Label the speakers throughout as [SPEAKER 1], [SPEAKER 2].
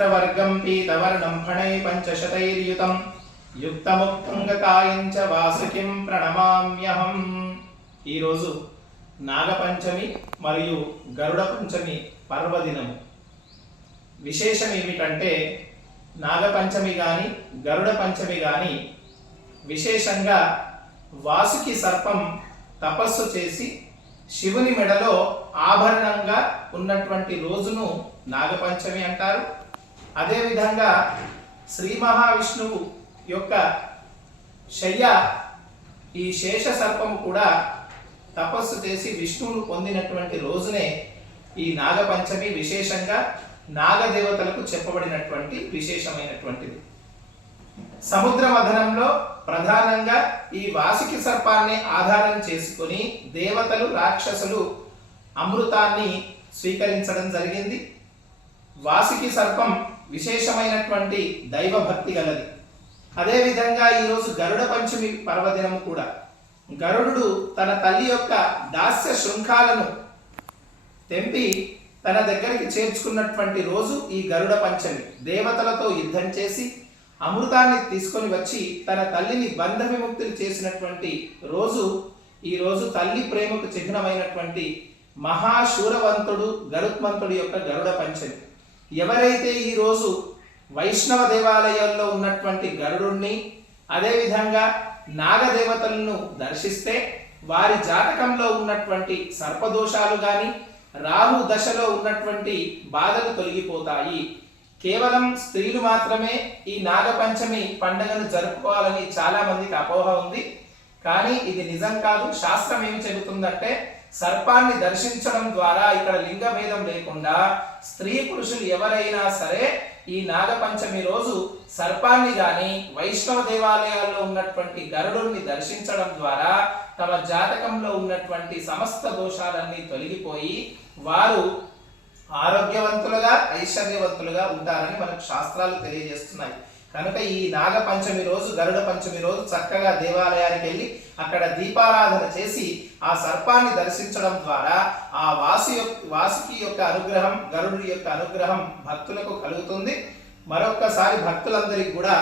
[SPEAKER 1] నక్షత్రవర్గం పీతవర్ణం ఫణై పంచశతైర్యుతం యుక్తముక్తుంగకాయం చ వాసుకిం ప్రణమామ్యహం ఈరోజు నాగపంచమి మరియు గరుడ పంచమి పర్వదినము. విశేషం ఏమిటంటే నాగపంచమి కానీ గరుడ పంచమి కానీ విశేషంగా వాసుకి సర్పం తపస్సు చేసి శివుని మెడలో ఆభరణంగా ఉన్నటువంటి రోజును నాగపంచమి అంటారు. అదేవిధంగా శ్రీ మహావిష్ణువు యొక్క శయ్య ఈ శేష సర్పము కూడా తపస్సు చేసి విష్ణువును పొందినటువంటి రోజునే ఈ నాగపంచమి విశేషంగా నాగదేవతలకు చెప్పబడినటువంటి విశేషమైనటువంటిది. సముద్ర మథనంలో ప్రధానంగా ఈ వాసుకి సర్పాన్ని ఆధారం చేసుకొని దేవతలు రాక్షసులు అమృతాన్ని స్వీకరించడం జరిగింది. వాసుకి సర్పం విశేషమైనటువంటి దైవ భక్తి గలది అదేవిధంగా ఈరోజు గరుడ పంచమి పర్వదినం కూడా. గరుడు తన తల్లి యొక్క దాస్య శృంఖాలను తెంపి తన దగ్గరికి చేర్చుకున్నటువంటి రోజు ఈ గరుడ పంచమి. దేవతలతో యుద్ధం చేసి అమృతాన్ని తీసుకొని వచ్చి తన తల్లిని బంధ విముక్తులు చేసినటువంటి రోజు ఈ రోజు తల్లి ప్రేమకు చిహ్నమైనటువంటి మహాశూరవంతుడు గరుత్మంతుడి యొక్క గరుడ పంచమి. ఎవరైతే ఈ రోజు వైష్ణవ దేవాలయాల్లో ఉన్నటువంటి గరుడుణ్ణి అదేవిధంగా నాగదేవతలను దర్శిస్తే వారి జాతకంలో ఉన్నటువంటి సర్పదోషాలు గాని రాహు దశలో ఉన్నటువంటి బాధలు తొలగిపోతాయి. కేవలం స్త్రీలు మాత్రమే ఈ నాగపంచమి పండుగను జరుపుకోవాలని చాలామంది అపోహ ఉంది. కానీ ఇది నిజం కాదు. శాస్త్రం ఏమి చెబుతుందంటే సర్పాన్ని దర్శించడం ద్వారా ఇక్కడ లింగ భేదం లేకుండా స్త్రీ పురుషులు ఎవరైనా సరే ఈ నాగపంచమి రోజు సర్పాన్ని గాని వైష్ణవ దేవాలయాల్లో ఉన్నటువంటి గరుడుని దర్శించడం ద్వారా తమ జాతకంలో ఉన్నటువంటి సమస్త దోషాలన్నీ తొలగిపోయి వారు ఆరోగ్యవంతులుగా ఐశ్వర్యవంతులుగా ఉంటారని మనకు శాస్త్రాలు తెలియజేస్తున్నాయి. కనుక ఈ నాగపంచమి రోజు గరుడ పంచమి రోజు చక్కగా దేవాలయానికి వెళ్ళి అక్కడ దీపారాధన చేసి ఆ సర్పాన్ని దర్శించడం ద్వారా ఆ వాసి యొక్క వాసుకి యొక్క అనుగ్రహం గరుడు యొక్క అనుగ్రహం భక్తులకు కలుగుతుంది. మరొక్కసారి భక్తులందరికీ కూడా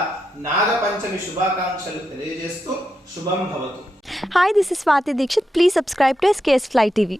[SPEAKER 1] నాగపంచమి శుభాకాంక్షలు తెలియజేస్తూ శుభం భవతు.
[SPEAKER 2] Hi this is Swathi Dikshit please subscribe to SKS fly TV